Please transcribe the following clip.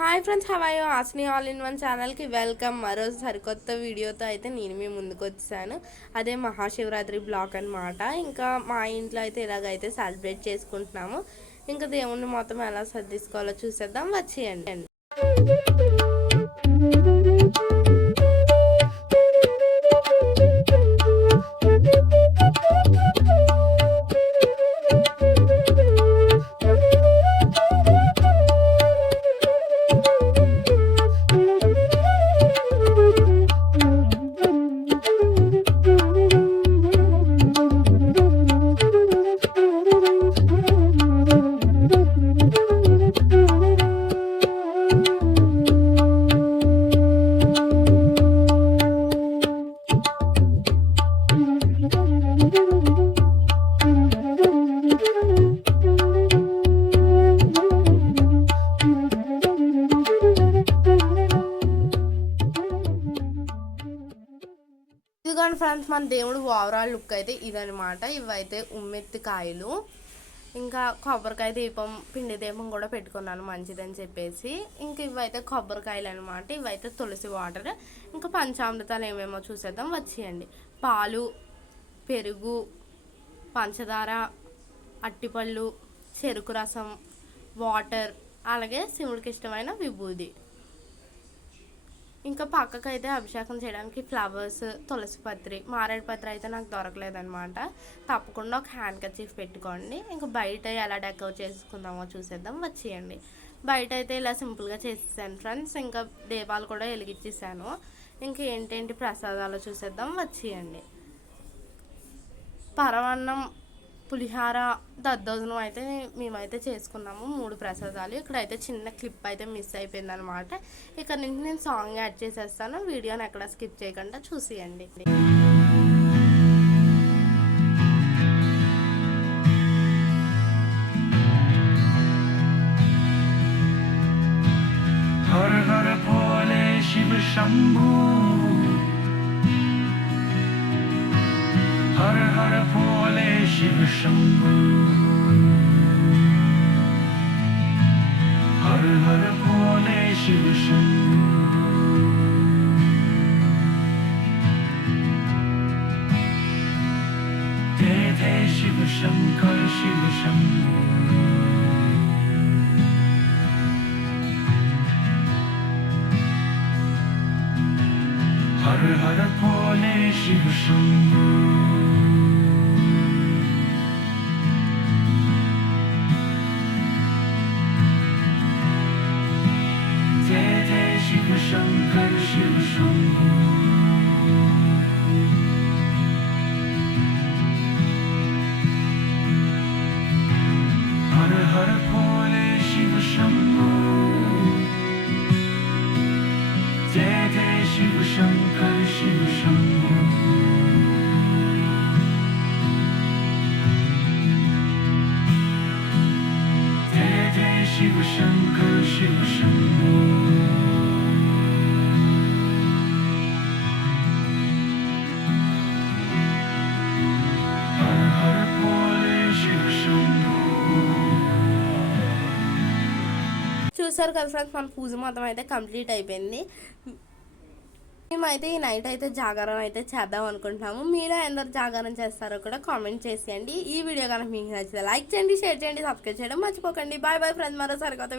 Hi friends, how are you? Asni all in one ఛానల్కి welcome. మరోజు సరికొత్త వీడియోతో అయితే నేను మీ ముందుకు వచ్చాను. అదే మహాశివరాత్రి బ్లాగ్ అనమాట. ఇంకా మా ఇంట్లో అయితే ఇలాగైతే సెలబ్రేట్ చేసుకుంటున్నాము. ఇంకా దేవుణ్ణి మొత్తం ఎలా సర్దిసుకోవాలో చూసేద్దాం, వచ్చేయండి. ఇదిగోండి ఫ్రెండ్స్, మన దేవుడు ఓవరాల్ లుక్ అయితే ఇదనమాట. ఇవైతే ఉమ్మెత్తికాయలు, ఇంకా కొబ్బరికాయ దీపం, పిండి దీపం కూడా పెట్టుకున్నాను మంచిదని చెప్పేసి. ఇంకా ఇవైతే కొబ్బరికాయలు అనమాట. ఇవైతే తులసి వాటర్. ఇంకా పంచామృతాలు ఏమేమో చూసేద్దాం, వచ్చేయండి. పాలు, పెరుగు, పంచదార, అట్టిపళ్ళు, చెరుకు రసం, వాటర్, అలాగే శివుడికి ఇష్టమైన విభూది. ఇంకా పక్కకైతే అభిషేకం చేయడానికి ఫ్లవర్స్, తులసి పత్రి, మారేడు పత్రి అయితే నాకు దొరకలేదనమాట. తప్పకుండా ఒక హ్యాండ్ కర్చీఫ్ పెట్టుకోండి. ఇంకా బయట ఎలా డెకరేట్ చేసుకుందామో చూసేద్దాం, వచ్చేయండి. బయట అయితే ఇలా సింపుల్గా చేసేసాను ఫ్రెండ్స్. ఇంకా దీపాలు కూడా వెలిగించేసాను. ఇంకా ఏంటేంటి ప్రసాదాలు చూసేద్దాం, వచ్చేయండి. పరమాన్నం, పులిహార, దద్దోజనం అయితే మేమైతే చేసుకున్నాము. 3 ప్రసాదాలు. ఇక్కడైతే చిన్న క్లిప్ అయితే మిస్ అయిపోయింది అనమాట. ఇక్కడ నుంచి నేను సాంగ్ యాడ్ చేసేస్తాను. వీడియోని ఎక్కడ స్కిప్ చేయకుండా చూసేయండి. హర హర భోలే శివ శంభూ, హర హర భోలే శివ శంభూ, హర హర భోలే శివ శంభూ. జయ జయ శివ శంకర శివ శంభూ. हर हर भोले शिव शंभू. जय जय शिव शंकर शिव शंभू. हर हर भोले शिव शंभू. जय जय शिव शंकर शिव शंभू. जय जय शिव शंकर शिव शंभू. हर हर भोले शिव शंभू. చూసారు కదా ఫ్రెండ్స్, మన పూజ మొత్తం అయితే కంప్లీట్ అయిపోయింది. మేమైతే ఈ నైట్ అయితే జాగారం అయితే చేద్దాం అనుకుంటున్నాము. మీరు ఎందరు జాగారం చేస్తారో కూడా కామెంట్ చేసేయండి. ఈ వీడియో కనుక మీకు నచ్చితే లైక్ చేయండి, షేర్ చేయండి, సబ్స్క్రైబ్ చేయడం మర్చిపోకండి. బాయ్ బాయ్ ఫ్రెండ్స్, మరోసారి కొత్త